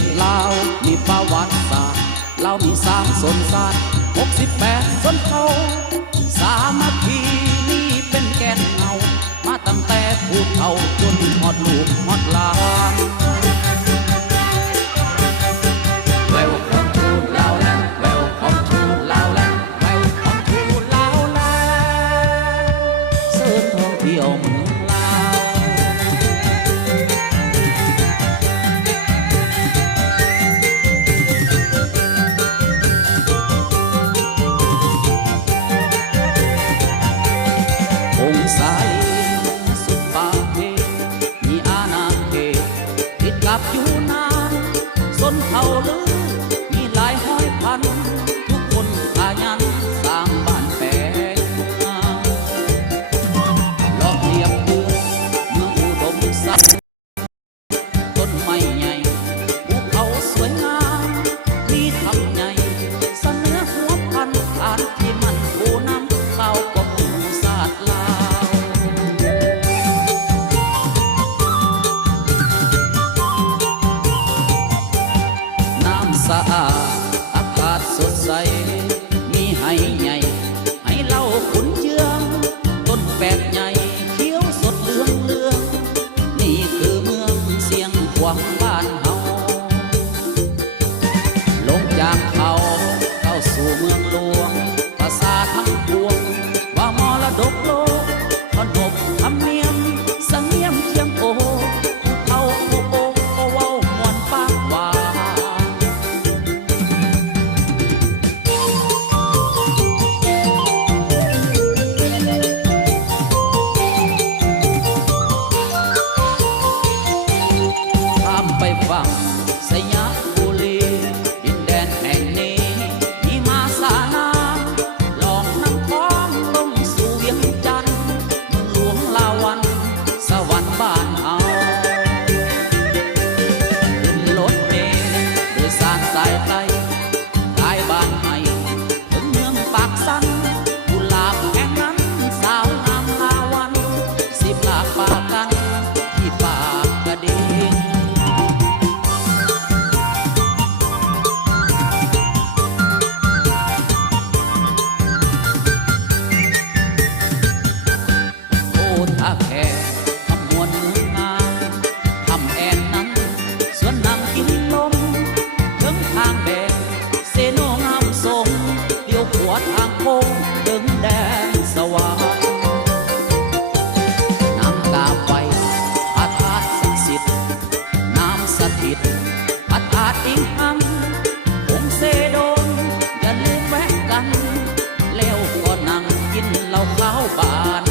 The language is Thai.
ศลาวมีประวัติศาสตร์เรามีสามสนศาสตร์68สนเขาสามัคคีนี่เป็นแกนเงามาตั้งแต่ผู้เฒ่าจนฮอดลูกฮอดหลาน Welcome to Laoland Welcome to Laoland Welcome to Laoland เชิญท่องเที่ยวเมืองลาวองศาลีสุปาเทมีอาณาเขตติดกับอยู่นานสนเผ่าลือมีหลายห้อยพันทุกคนขยันสร้างบ้านแปลงเลาะเรียบเมืองอุดมสมบูรณ์ต้นไม้ใหญ่ภูเขาสวยงามมีทำใหญ่เสนอหัวพันอ่านที่มันผู้นำเก่ากว่าผู้ศาสตร์ลาวน้ำสะอาดอากาศสดใสมีไห่ใหญ่ให้เล่าขุนเยืองต้นแปดใหญ่เขียวสดเหลืองเหลืองนี่คือเมืองเสียงกวางบ้านเฮาลงจากเขาเข้าสู่เมืองหลวงภาษาทั้งปวงว่ามรดกโลกขนบธรรมเนียมเสงี่ยมเทียมโอผู้เฒ่าผู้โอโอเว้ามวนปากหวานข้ามไปฝั่งสยามบุรีดินแดนแห่งนี้มีมาสานามลองน้ำคลองลงสู่เวียงจันทน์เมืองหลวงลาวันสวรรค์บ้านเฮาขึ้นรถเมล์โดยสารสายไทยกายบ้านใหม่ถึงเมืองปากสันกุหลาบแห่งนั้นสาวงามลาวันสิบลาปากันที่ปากกระดิ่งโอ้ท่าแขกขมวนเมืองงามทำแอนนั้นสวนนางกินลมถึงทางแดงเซโนงามทรงเลี้ยวขวาทางโค้งถึงแดนสวรรค์น้ำตาไฟพระธาตุศักดิ์สิทธิ์น้ำสถิตพระธาตุอิงอังองค์เซโดนอย่าลืมแวะกันแล้วก็นั่งกินเหล้าขาวบาน